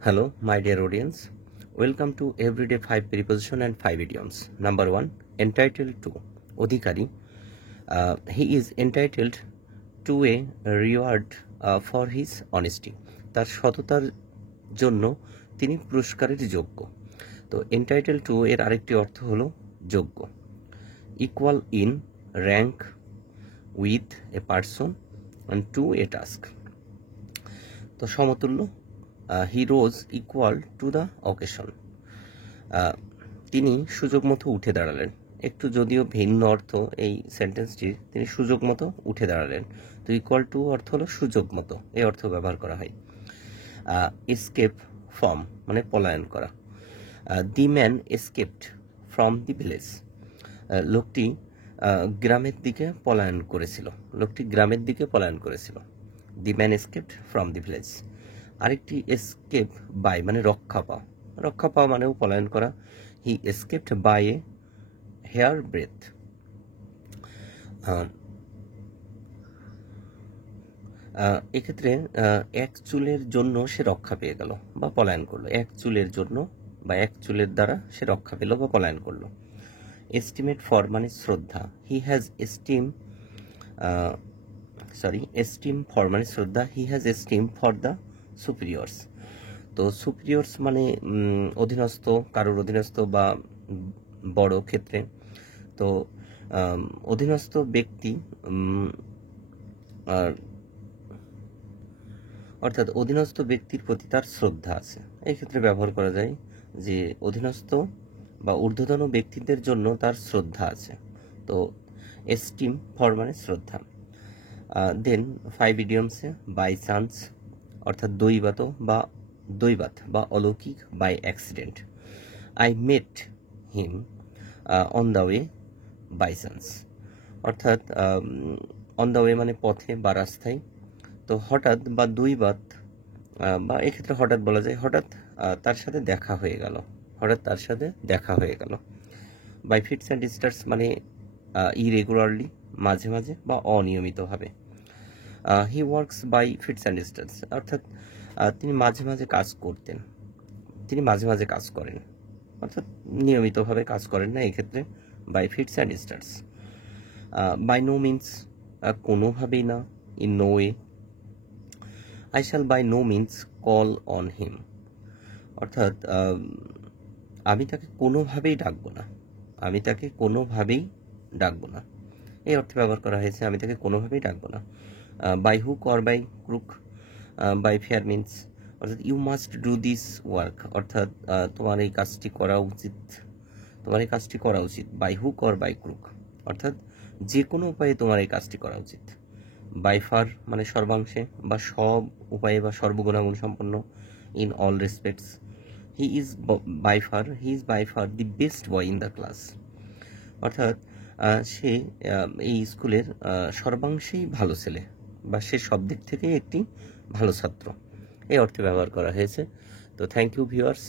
Hello, my dear audience. Welcome to Everyday 5 Preposition and 5 Idioms. Number 1, entitled to. Odhikari. He is entitled to a reward for his honesty. তার সততার জন্য তিনি পুরস্কারের যোগ্য। তো entitled to এর আরেকটি অর্থ হলো যোগ্য। Equal in rank with a person and to a task. তো সমতুল্য, হি রোজ ইকুয়াল টু দ্য অকেশন। তিনি সুযোগ মতো উঠে দাঁড়ালেন। একটু যদিও ভিন্ন অর্থ এই সেন্টেন্সটির, তিনি সুযোগ মতো উঠে দাঁড়ালেন। তো ইকুয়াল টু অর্থ হলো সুযোগ মতো, এই অর্থ ব্যবহার করা হয়। এসকেপ ফ্রম মানে পলায়ন করা। দি man escaped from the village. লোকটি গ্রামের দিকে পলায়ন করেছিল। লোকটি গ্রামের দিকে পলায়ন করেছিল। The man escaped from the village. আরেকটি এসকেপ বাই মানে রক্ষা পাওয়া। রক্ষা পাওয়া মানেও পলায়ন করা। He escaped by a hair breath. এক্ষেত্রে এক চুলের জন্য সে রক্ষা পেয়ে গেল বা পলায়ন করলো। এক চুলের জন্য বা এক চুলের দ্বারা সে রক্ষা পেল বা পলায়ন করলো। এস্টিমেট ফর মানে শ্রদ্ধা। He has esteem esteem for মানে শ্রদ্ধা। He has esteem for the superiors. তো সুপিরিয়র্স মানে অধীনস্থ, কারোর অধীনস্থ বা বড় ক্ষেত্রে। তো অধীনস্থ ব্যক্তি অর্থাৎ অধীনস্থ ব্যক্তির প্রতি তার শ্রদ্ধা আছে। এই ক্ষেত্রে ব্যবহার করা যায় যে অধীনস্থ বা ঊর্ধ্বতন ব্যক্তিদের জন্য তার শ্রদ্ধা আছে। তো এস্টিম ফর মানে শ্রদ্ধা। দেন 5 ইডিয়মসে বাই চান্স অর্থাৎ দৈবাত বা অলৌকিক, by accident. I met him on the way by chance. অর্থাৎ অন দ্য ওয়ে মানে পথে বা রাস্তায়। তো হঠাৎ বা দৈবাত বা এক্ষেত্রে হঠাৎ বলা যায়, হঠাৎ তার সাথে দেখা হয়ে গেল। হঠাৎ তার সাথে দেখা হয়ে গেল। বাই ফিটস অ্যান্ড স্টার্টস মানে ইরেগুলারলি মাঝে মাঝে বা অনিয়মিতভাবে। He works by fits and starts অর্থাৎ তিনি মাঝে মাঝে কাজ করতেন, তিনি মাঝে মাঝে কাজ করেন, অর্থাৎ নিয়মিতভাবে কাজ করেন না। এক্ষেত্রে by fits and starts. By no means কোনোভাবেই না, in no way. I shall by no means call on him অর্থাৎ আমি তাকে কোনোভাবেই ডাকবো না, আমি তাকে কোনোভাবেই ডাকবো না, এই অর্থে ব্যবহার করা হয়েছে। আমি তাকে কোনোভাবেই ডাকবো না। By hook or by crook. By fair means অর্থাৎ you must do this work অর্থাৎ তোমার এই কাজটি করা উচিত, তোমার এই কাজটি করা উচিত। By hook or by crook অর্থাৎ যে কোনো উপায়ে তোমার এই কাজটি করা উচিত। বাই ফার মানে সর্বাংশে বা সব উপায়ে বা সর্বগুণাগুণ সম্পন্ন। In all respects. He is by far the best boy in the class অর্থাৎ সে এই স্কুলের সর্বাংশেই ভালো ছেলে বা সে সব দিক থেকেই একটি ভালো ছাত্র, এই অর্থে ব্যবহার করা হয়েছে। তো থ্যাংক ইউ ভিউয়ার্স।